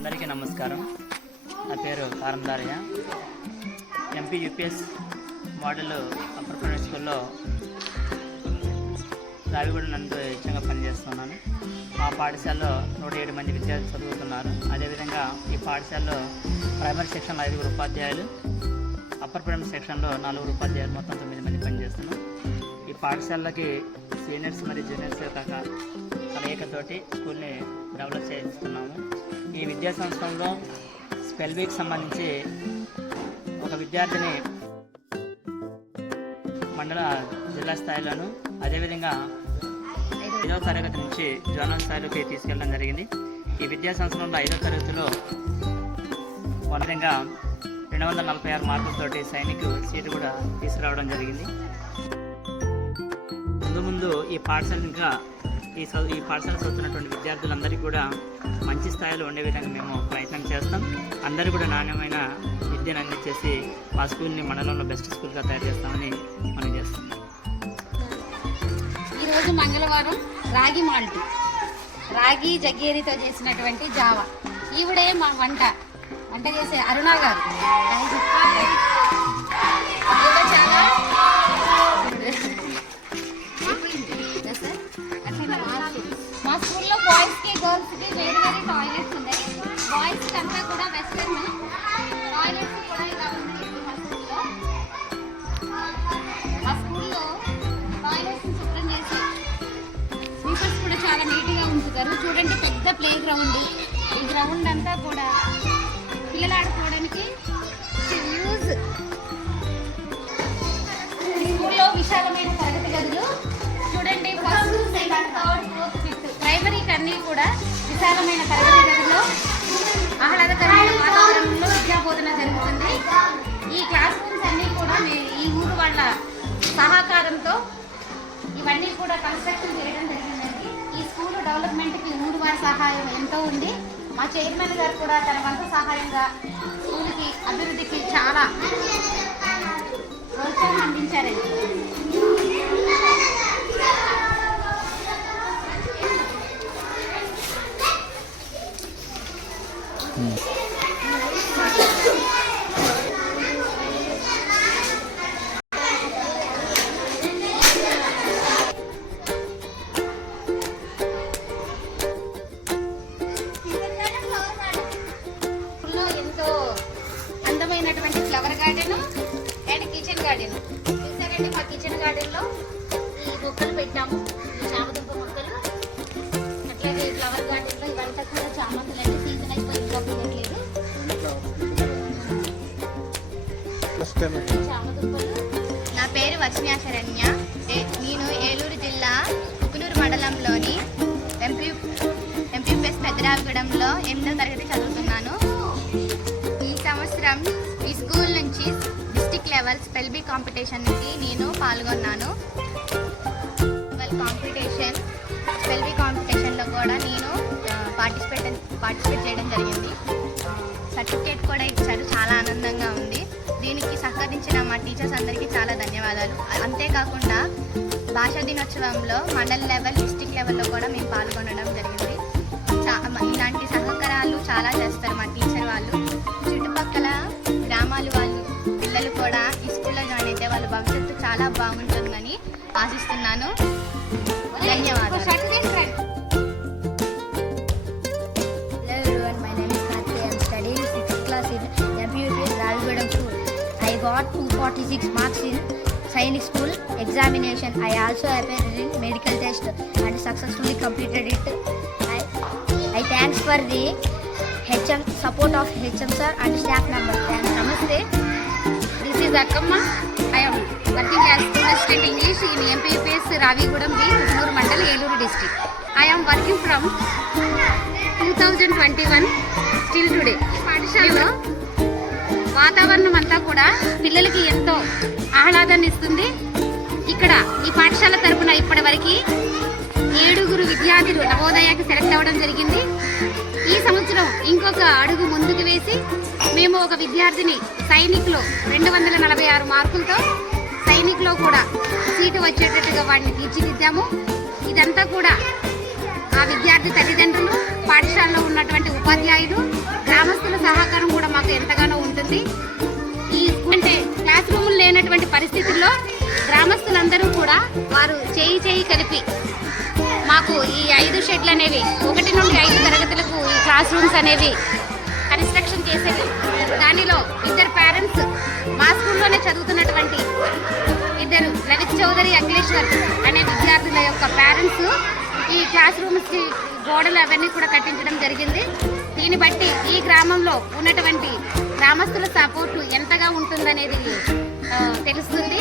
అందరికీ నమస్కారం. నా పేరు Karandarayya. MP UPS model upper primary స్కూల్లో రావిగూడ నందు ఇచ్చంగా పనిచేస్తున్నాను. మా పాఠశాలలో 107 మంది విద్యార్థులు చదువుతున్నారు. అదేవిధంగా ఈ పాఠశాలలో ప్రైమరీ సెక్షన్లో 5 ఉపాధ్యాయులు, అప్పర్ ప్రైమరీ సెక్షన్లో 4 ఉపాధ్యాయులు, మొత్తం 9 మంది పనిచేస్తున్నాం. ఈ పాఠశాలకి సీనియర్స్ మరియు జూనియర్స్ యొక్క కలయికతోటి స్కూల్ని డెవలప్ చేస్తున్నాము. ఈ విద్యా సంవత్సరంలో స్పెల్ వీక్ సంబంధించి ఒక విద్యార్థిని మండల జిల్లా స్థాయిలోను, అదేవిధంగా 5వ తరగతి నుంచి జోనల్ స్థాయిలోకి తీసుకెళ్ళడం జరిగింది. ఈ విద్యా సంవత్సరంలో 5వ తరగతిలో విధంగా 246 మార్కులతోటి సైనిక్ సీటు కూడా తీసుకురావడం జరిగింది. ముందు ఈ పాఠశాల ఇంకా ఈ పాఠశాల చదువుతున్నటువంటి విద్యార్థులందరికీ కూడా మంచి స్థాయిలో ఉండే విధంగా మేము ప్రయత్నం చేస్తాం. అందరూ కూడా నాణ్యమైన విద్యను అందించేసి మా స్కూల్ని మండలంలో బెస్ట్ స్కూల్గా తయారు చేస్తామని మనం చేస్తాం. ఈరోజు మంగళవారం రాగి మాల్ట్, రాగి జగ్గేరితో చేసినటువంటి జావా. ఈవిడే మా వంట చేసే అరుణ గారు. చాలా మా స్కూల్లో బాయ్స్కి గర్ల్స్కి వేరు టాయిలెట్స్ ఉన్నాయి. బాయ్స్కి అంతా కూడా వెస్టర్న్ టాయిలెట్స్ కూడా ఇలా ఉంది. మా స్కూల్లో టాయిలెట్స్ శుభ్రం చేసి స్వీపర్స్ కూడా చాలా నీట్గా ఉంచుతారు. చూడండి, పెద్ద ప్లే గ్రౌండ్. ఈ గ్రౌండ్ అంతా కూడా పిల్లలు ఆడుకోవడానికి యూజ్. ఈ స్కూల్లో విశాలమైన తరగతి గదులు చూడండి. First, second, third, fourth, fifth ప్రైమరీకి అన్నీ కూడా విశాలమైన తరగతి గదిలో ఆహ్లాదకరమైన వాతావరణంలో విద్యాబోధన జరుగుతుంది. ఈ క్లాస్ రూమ్స్ అన్నీ కూడా ఈ ఊరు వాళ్ళ సహకారంతో ఇవన్నీ కూడా కన్స్ట్రక్షన్ చేయడం జరిగిందండి. ఈ స్కూల్ డెవలప్మెంట్కి ఊరు వారి సహాయం ఎంతో ఉంది. మా చైర్మన్ గారు కూడా తన వంతు సహాయంగా స్కూల్కి అభివృద్ధికి చాలా ప్రోత్సాహం అందించారండి. అందమైనటువంటి flower garden and kitchen garden చూసారండి. మా కిచెన్ గార్డెన్లో ఈ మొక్కలు పెట్టాము, ఈ చామదుంప మొక్కలు. అట్లాగే ఈ ఫ్లవర్ గార్డెన్లో ఇవంతా కూడా చామంతులు అంటే సీజన్ అయిపోయి పెట్టలేదు చామదుంపలు. నా పేరు వస్న్యాశరణ్య. నేను ఏలూరు జిల్లా ఉకునూరు మండలంలోని ఎంపీఎస్ పెద్దరావిగూడెంలో 8వ తరగతి చదువుతున్నాను. ఈ సంవత్సరం ఈ స్కూల్ నుంచి డిస్ట్రిక్ట్ లెవెల్ స్పెల్ బీ కాంపిటీషన్కి నేను పాల్గొన్నాను. స్పెల్ బీ కాంపిటీషన్లో కూడా నేను పార్టిసిపేట్ చేయడం జరిగింది. సర్టిఫికేట్ కూడా ఇచ్చారు. చాలా ఆనందంగా ఉంది. దీనికి సహకరించిన మా టీచర్స్ అందరికీ చాలా ధన్యవాదాలు. అంతేకాకుండా భాషా దినోత్సవంలో మండల్ లెవెల్, డిస్ట్రిక్ట్ లెవెల్లో కూడా మేము పాల్గొనడం జరిగింది. ఇలాంటి సహకారాలు చాలా చేస్తారు మా టీచర్ వాళ్ళు. చుట్టుపక్కల గ్రామాల వాళ్ళు పిల్లలు కూడా ఈ స్కూల్లో జాయిన్ అయితే వాళ్ళ భవిష్యత్తు చాలా బాగుంటుందని ఆశిస్తున్నాను. ధన్యవాదాలు. I got 246 marks in Sainik School examination. I also appeared in medical test and successfully completed it. I thanks for the HM support of HM sir and staff members. Namaste. This is Akkamma. I am working as Assistant English in MPPS Ravigudem B, Ukunuru Mandal, Eluru district. I am working from 2021 till today. పాఠశాలలో వాతావరణం అంతా కూడా పిల్లలకి ఎంతో ఆహ్లాదాన్ని ఇస్తుంది. ఇక్కడ ఈ పాఠశాల తరపున ఇప్పటి వరకు 7 విద్యార్థులు నవోదయాకి సెలెక్ట్ అవ్వడం జరిగింది. ఈ సంవత్సరం ఇంకొక అడుగు ముందుకు వేసి మేము ఒక విద్యార్థిని సైనిక్లో 246 మార్కులతో సైనిక్లో కూడా సీటు వచ్చేటట్టుగా వాడిని తీర్చిదిద్దాము. ఇదంతా కూడా ఆ విద్యార్థి తల్లిదండ్రులు, పాఠశాలలో ఉన్నటువంటి ఉపాధ్యాయులు సహకారం కూడా మాకు ఎంతగానో ఉంటుంది. ఈ అంటే క్లాస్ రూములు లేనటువంటి పరిస్థితుల్లో గ్రామస్తులందరూ కూడా వారు చేయి కలిపి మాకు ఈ 5 షెడ్లు అనేవి 1 నుండి 5 తరగతులకు ఈ క్లాస్ రూమ్స్ అనేవి కన్స్ట్రక్షన్ చేసేవి. దానిలో 2 పేరెంట్స్ మా స్కూల్లోనే చదువుతున్నటువంటి 2 లలిత్ చౌదరి, అఖిలేశ్వర్ అనే విద్యార్థుల యొక్క పేరెంట్స్ ఈ క్లాస్ రూమ్స్కి గోడలు అవన్నీ కూడా కట్టించడం జరిగింది. దీన్ని బట్టి ఈ గ్రామంలో ఉన్నటువంటి గ్రామస్తుల సపోర్టు ఎంతగా ఉంటుందనేది తెలుస్తుంది.